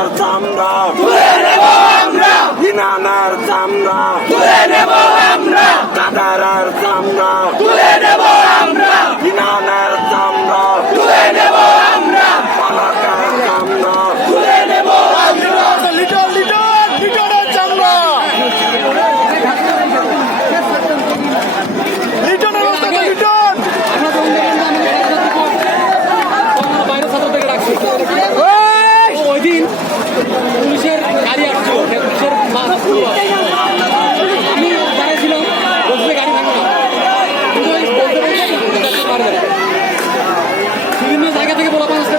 ইনানের চামড়া তুলে নেব আমরা, ইনানের চামড়া তুলে নেব আমরা, কাদারের চামড়া তুলে নেব আমরা, ইনানের চামড়া তুলে নেব আমরা, পালকের চামড়া তুলে নেব আমরা। লিটন লিটন লিটনের চামড়া লিটনের ওস্তাদ লিটন ওই দিন পুলিশের গাড়ি আসছিল পুলিশের আমি দাঁড়িয়েছিলাম বসবে গাড়ি ভাঙবে না কিন্তু ওই বলতে পারবে না বিভিন্ন জায়গা থেকে বলা পাচ্ছে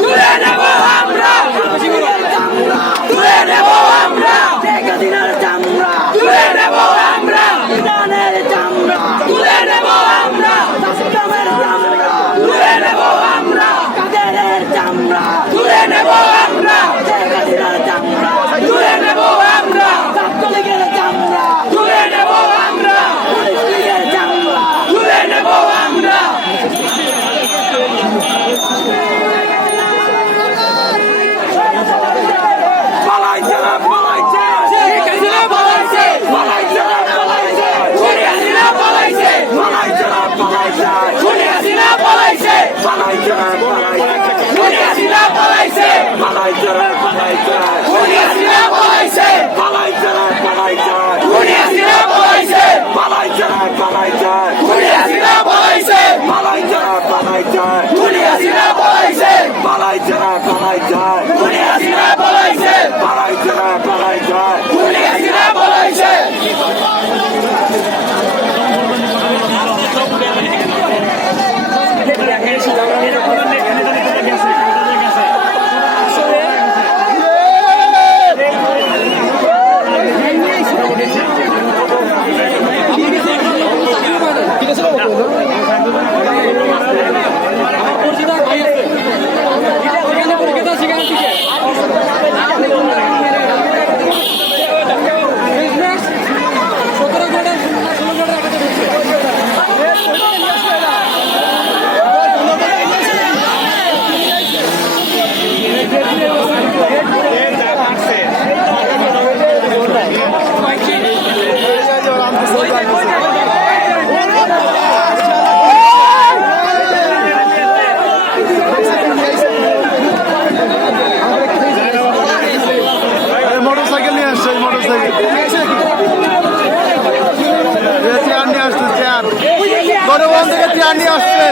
তুলে নেব আমরা, তুলে নেব আমরা, শেখ হাসিনার চামড়া তুলে নেব আমরা, ইরানের চামড়া তুলে নেব আমরা, সাদ্দামের চামড়া তুলে নেব আমরা, কাদেরের চামড়া তুলে নেব আমরা, শেখ হাসিনার চামড়া তুলে নেব আমরা, ছাত্রলীগের চামড়া তুলে নেব আমরা, পুলিশ লীগের চামড়া তুলে নেব আমরা। পালাইছে পালাইছে শেখ হাসিনা পালাইছে, পালাইছে পালাইছে খুনি হাসিনা পালাইছে, পালাইছে পালাইছে খুনি হাসিনা পালাইছে, পালাইছে পালাইছে খুনি হাসিনা পালাইছে, পালাইছে পালাইছে খুনি হাসিনা পালাইছে, পালাইছে পালাইছে খুনি হাসিনা পালাইছে, পালাইছে পালাইছে খুনি হাসিনা পালাইছে, পালাইছে পালাইছে খুনি হাসিনা পালাইছে, পালাইছে পালাইছে খুনি হাসিনা পালাইছে, পালাইছে পালাইছে খুনি হাসিনা পালাইছে। আমার পরিচিত ভাই আছে ওখানে পরীক্ষা সেখানে থেকে বিজনেস 17 ঘন্টা 16 ঘন্টা মোটরসাইকেল নিয়ে আসছে মোটরসাইকেল চেয়ার নিয়ে আসছে চেয়ার গণভবন থেকে চেয়ার নিয়ে আসছে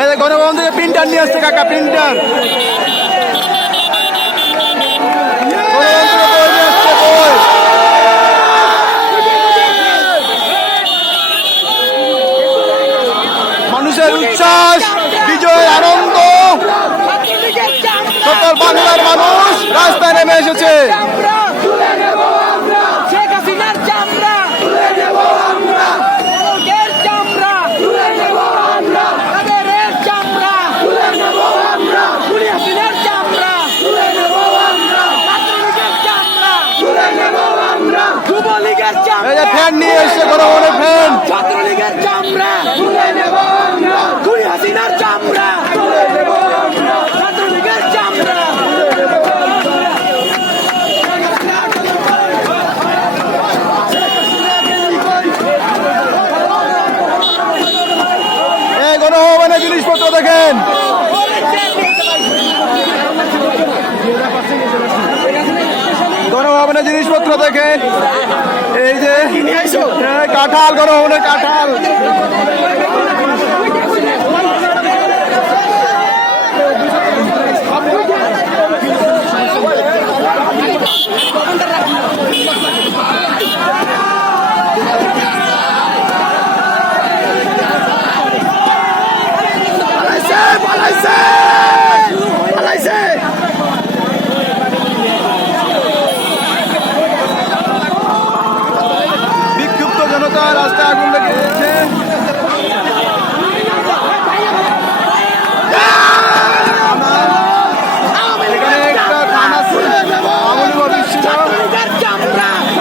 এই যে গণভবন থেকে প্রিন্টার নিয়ে আসছে কাকা প্রিন্টার মানুষের উচ্ছ্বাস বিজয়ের আনন্দ সকল বাংলার মানুষ রাস্তায় নেমে এসেছে তুলে নেব আমরা, শেখ হাসিনার চামড়া তুলে নেব আমরা, লোকের চামড়া তুলে নেব আমরা, কাদেরের চামড়া তুলে নেব আমরা, খুনি হাসিনার চামড়া তুলে নেব আমরা, ছাত্রলীগের চামড়া তুলে নেব আমরা, যুবলীগের এই যে চামড়া ফ্যান নিয়ে এসছে গণভবনের ফ্যান ছাত্রলীগের চামড়া তুলে নেব আমরা, খুনি হাসিনার চামড়া তুলে নেব আমরা, ছাত্রলীগের চামড়া এই গণভবনের জিনিসপত্র দেখেন গণভবনের জিনিসপত্র দেখেন এই যে কাঁঠাল গণভবনের কাঁঠাল